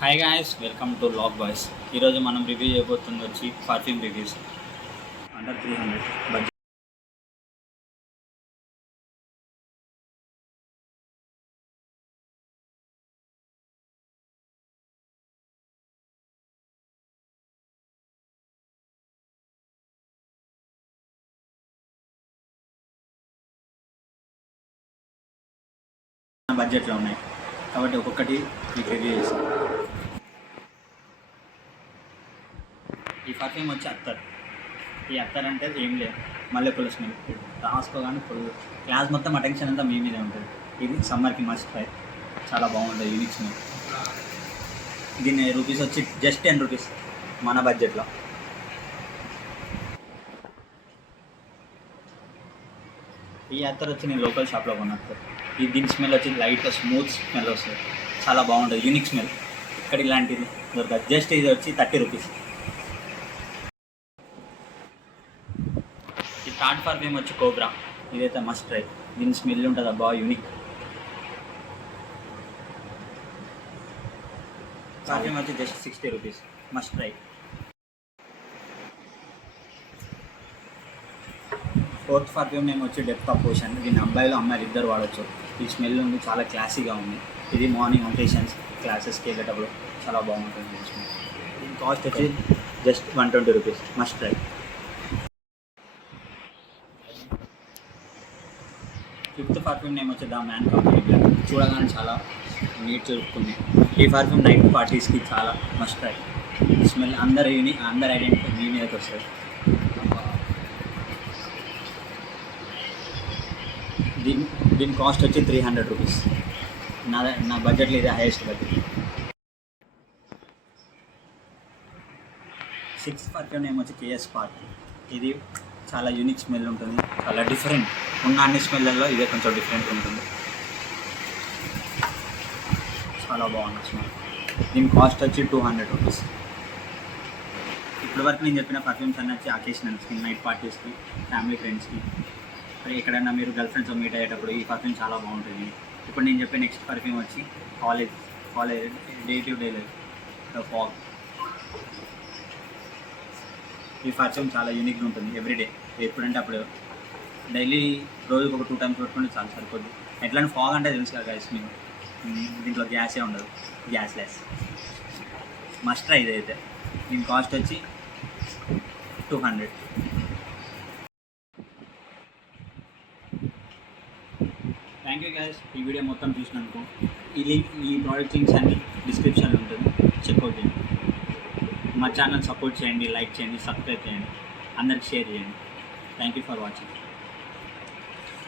Hi guys, welcome to log boys. ఈరోజు మనం review చేయబోతుంది వచ్చి పర్ఫ్యూమ్ రివ్యూస్. అండర్ 300 బడ్జెట్ బడ్జెట్లో ఉన్నాయి కాబట్టి ఒక్కొక్కటి మీకు రివ్యూ చేస్తాం. ఈ పర్ఫ్యూమ్ వచ్చి అత్తర్. ఈ అత్తర్ అంటే ఏం లేదు, మల్లెపూల స్మెల్ రాసుకోగానే ఫుల్ క్లాస్ మొత్తం అటెన్షన్ అంతా మీ మీదే ఉంటుంది. ఇది సమ్మర్కి మస్ట్ ట్రై, చాలా బాగుంటుంది, యూనిక్ స్మెల్. దీని రూపీస్ వచ్చి జస్ట్ 10 రూపీస్ మన బడ్జెట్లో. ఈ అత్తర్ వచ్చి నేను లోకల్ షాప్లో కొన్నట్టు. దీని స్మెల్ వచ్చి లైట్గా స్మూత్ స్మెల్ వస్తుంది, చాలా బాగుంటుంది, యూనిక్ స్మెల్. ఇక్కడ ఇలాంటిది దొరకదు. జస్ట్ ఇది వచ్చి 30 రూపీస్. ఈ థర్డ్ పర్ఫ్యూమ్ వచ్చి కోబ్రా. ఇదైతే మస్ట్ ట్రై, దీని స్మెల్ ఉంటుంది బాగా యూనిక్. పర్ఫ్యూమ్ వచ్చి just 60 rupees, must try. Fourth perfume name వచ్చి డెప్త్ ఆఫ్ ఓషన్. దీన్ని అబ్బాయిలు అమ్మాయిలు ఇద్దరు వాడచ్చు. ఈ స్మెల్ ఉంది, చాలా క్లాసీగా ఉంది. ఇది మార్నింగ్ ఒకేషన్స్, క్లాసెస్కి వెళ్ళేటప్పుడు చాలా బాగుంటుంది ఈ స్మెల్. దీని కాస్ట్ వచ్చి just 120 rupees, must try. Fifth perfume name వచ్చి ద మ్యాన్ కంపెనీ బ్లాక్. చూడగానే చాలా నీట్ చూపుతుంది. ఈ పర్ఫ్యూమ్ నైట్ పార్టీస్కి చాలా మస్ట్ ట్రై. స్మెల్ అందరు ఐడెంటిఫై మీ మీదకి వస్తుంది. దీని కాస్ట్ వచ్చి 300 రూపీస్. నా బడ్జెట్లో ఇది highest budget. Sixth perfume name వచ్చి కేఎస్ పార్క్. ఇది చాలా యూనిక్ స్మెల్ ఉంటుంది, చాలా డిఫరెంట్. ఉన్న అన్ని స్మెల్లలో ఇదే కొంచెం డిఫరెంట్ ఉంటుంది, చాలా బాగుంది స్మెల్. దీని కాస్ట్ వచ్చి 200 రూపీస్. ఇప్పటివరకు నేను చెప్పిన పర్ఫ్యూమ్స్ అన్నీ వచ్చి అకేషనల్స్కి, నైట్ పార్టీస్కి, ఫ్యామిలీ ఫ్రెండ్స్కి, ఎక్కడైనా మీరు గర్ల్ ఫ్రెండ్స్తో మీట్ అయ్యేటప్పుడు ఈ పర్ఫ్యూమ్ చాలా బాగుంటుంది. ఇప్పుడు నేను చెప్పే నెక్స్ట్ పర్ఫ్యూమ్ వచ్చి college day to day life fog. ఈ పర్ఫ్యూమ్ చాలా యూనిక్గా ఉంటుంది. ఎవ్రీడే ఎప్పుడంటే అప్పుడు డైలీ రోజుకి ఒక 2 టైమ్స్ పెట్టుకుంటే చాలా సరిపోద్ది. ఎట్లా ఫాగ్ అంటే తెలుసు కదా గైస్, మీకు దీంట్లో గ్యాసే ఉండదు, గ్యాస్ లెస్. మస్ట్ ట్రై ఇదైతే. దీని కాస్ట్ వచ్చి 200. థ్యాంక్ యూ గైస్, ఈ వీడియో మొత్తం చూసినందుకు. ఈ ప్రోడక్ట్ లింక్స్ అన్ని డిస్క్రిప్షన్లో ఉంటుంది, చెక్అవుట్ చేయండి. మా ఛానల్ సపోర్ట్ చేయండి, లైక్ చేయండి, సబ్స్క్రైబ్ చేయండి, అందరికి షేర్ చేయండి. Thank you for watching.